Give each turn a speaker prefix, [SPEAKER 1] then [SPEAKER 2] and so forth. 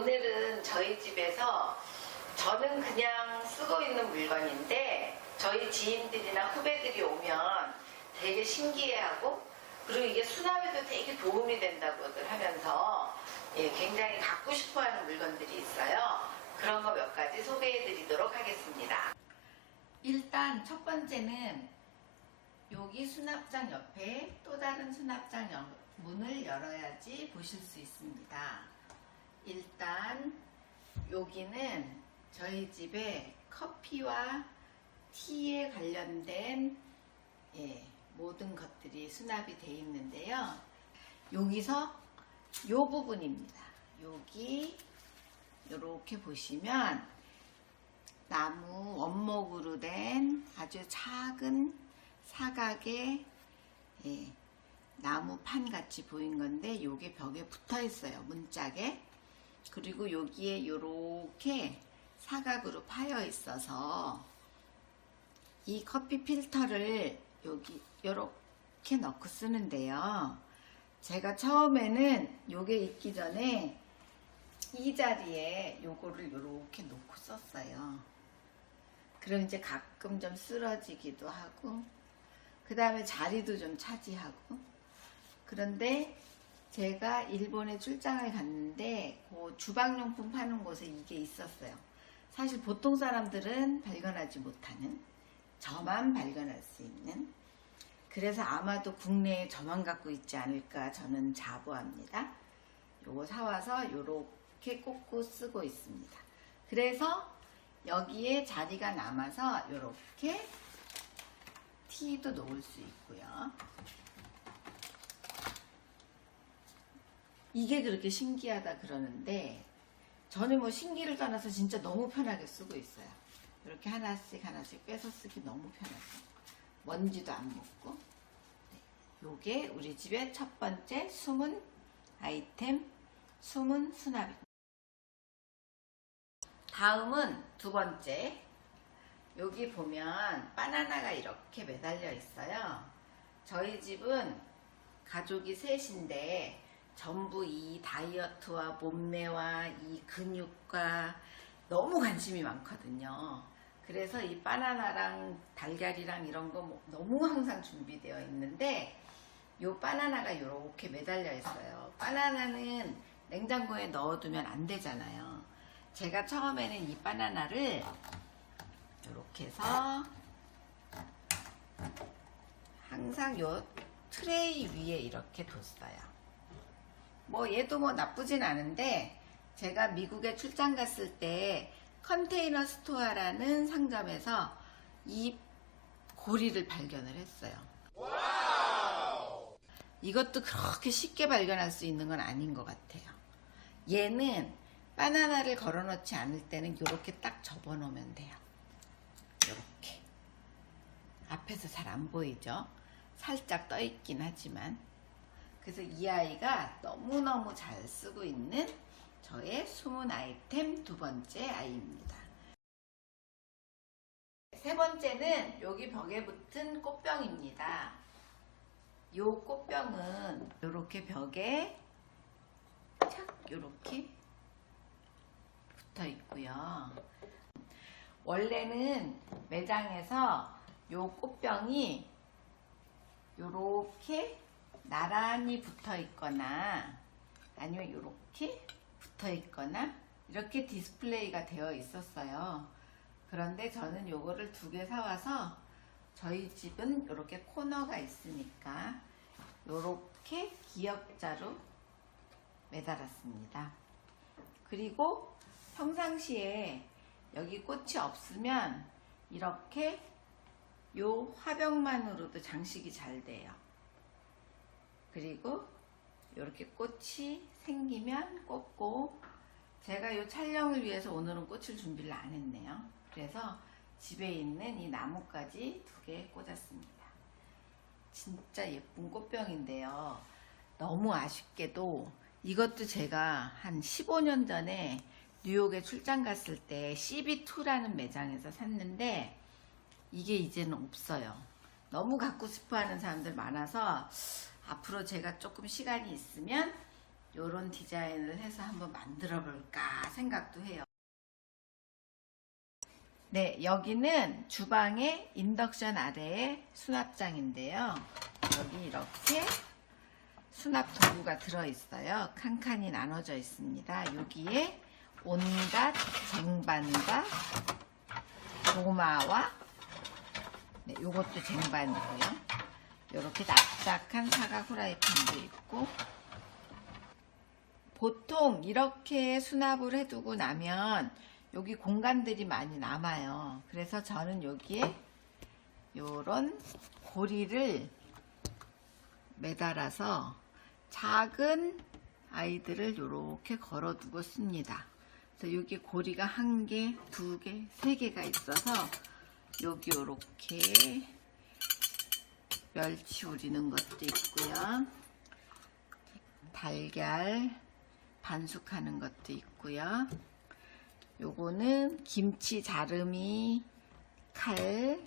[SPEAKER 1] 오늘은 저희 집에서 저는 그냥 쓰고 있는 물건인데 저희 지인들이나 후배들이 오면 되게 신기해하고 그리고 이게 수납에도 되게 도움이 된다고들 하면서 예, 굉장히 갖고 싶어하는 물건들이 있어요. 그런 거 몇 가지 소개해 드리도록 하겠습니다. 일단 첫 번째는 여기 수납장 옆에 또 다른 수납장 여- 문을 열어야지 보실 수 있습니다. 일단 여기는 저희 집에 커피와 티에 관련된 예, 모든 것들이 수납이 되어 있는데요. 여기서 요 부분입니다. 여기 이렇게 보시면 나무 원목으로 된 아주 작은 사각의 예, 나무 판 같이 보인 건데 요게 벽에 붙어 있어요 문짝에 그리고 여기에 요렇게 사각으로 파여 있어서 이 커피 필터를 여기 요렇게 넣고 쓰는데요. 제가 처음에는 요게 있기 전에 이 자리에 요거를 요렇게 놓고 썼어요. 그럼 이제 가끔 좀 쓰러지기도 하고 그 다음에 자리도 좀 차지하고. 그런데 제가 일본에 출장을 갔는데 그 주방용품 파는 곳에 이게 있었어요. 사실 보통 사람들은 발견하지 못하는 저만 발견할 수 있는 그래서 아마도 국내에 저만 갖고 있지 않을까 저는 자부합니다. 요거 사와서 요렇게 꽂고 쓰고 있습니다. 그래서 여기에 자리가 남아서 요렇게 티도 놓을 수 있고요. 이게 그렇게 신기하다 그러는데 저는 뭐 신기를 떠나서 진짜 너무 편하게 쓰고 있어요. 이렇게 하나씩 하나씩 빼서 쓰기 너무 편하고 먼지도 안 묻고 네. 요게 우리 집의 첫 번째 숨은 아이템 숨은 수납입니다. 다음은 두 번째 여기 보면 바나나가 이렇게 매달려 있어요. 저희 집은 가족이 셋인데 전부 이 다이어트와 몸매와 이 근육과 너무 관심이 많거든요. 그래서 이 바나나랑 달걀이랑 이런 거뭐 너무 항상 준비되어 있는데 요 바나나가 이렇게 매달려 있어요. 바나나는 냉장고에 넣어두면 안 되잖아요. 제가 처음에는 이 바나나를 이렇게 해서 항상 요 트레이 위에 이렇게 뒀어요. 뭐 얘도 뭐 나쁘진 않은데 제가 미국에 출장 갔을 때 컨테이너 스토어라는 상점에서 이 고리를 발견을 했어요. 이것도 그렇게 쉽게 발견할 수 있는 건 아닌 것 같아요. 얘는 바나나를 걸어 놓지 않을 때는 이렇게 딱 접어 놓으면 돼요. 이렇게. 앞에서 잘 안 보이죠? 살짝 떠 있긴 하지만. 그래서 이 아이가 너무너무 잘 쓰고 있는 저의 숨은 아이템 두 번째 아이입니다. 세 번째는 여기 벽에 붙은 꽃병입니다. 이 꽃병은 이렇게 벽에 착 이렇게 붙어 있고요. 원래는 매장에서 이 꽃병이 이렇게 나란히 붙어 있거나 아니면 이렇게 붙어 있거나 이렇게 디스플레이가 되어 있었어요. 그런데 저는 요거를 두 개 사와서 저희 집은 이렇게 코너가 있으니까 이렇게 기역자로 매달았습니다. 그리고 평상시에 여기 꽃이 없으면 이렇게 요 화병만으로도 장식이 잘 돼요. 그리고 이렇게 꽃이 생기면 꽂고 제가 이 촬영을 위해서 오늘은 꽃을 준비를 안 했네요. 그래서 집에 있는 이 나무까지 두 개 꽂았습니다. 진짜 예쁜 꽃병인데요. 너무 아쉽게도 이것도 제가 한 15년 전에 뉴욕에 출장 갔을 때 CB2라는 매장에서 샀는데 이게 이제는 없어요. 너무 갖고 싶어 하는 사람들 많아서 앞으로 제가 조금 시간이 있으면 요런 디자인을 해서 한번 만들어 볼까 생각도 해요. 네, 여기는 주방의 인덕션 아래에 수납장인데요. 여기 이렇게 수납 도구가 들어 있어요. 칸칸이 나눠져 있습니다. 여기에 온갖 쟁반과 도마와 네, 요것도 쟁반이고요. 이렇게 납작한 사각 후라이팬도 있고 보통 이렇게 수납을 해두고 나면 여기 공간들이 많이 남아요. 그래서 저는 여기에 요런 고리를 매달아서 작은 아이들을 이렇게 걸어두고 씁니다. 그래서 여기 고리가 한 개, 두 개, 세 개가 있어서 여기 이렇게 멸치 우리는 것도 있고요. 달걀 반숙하는 것도 있고요. 요거는 김치 자르미 칼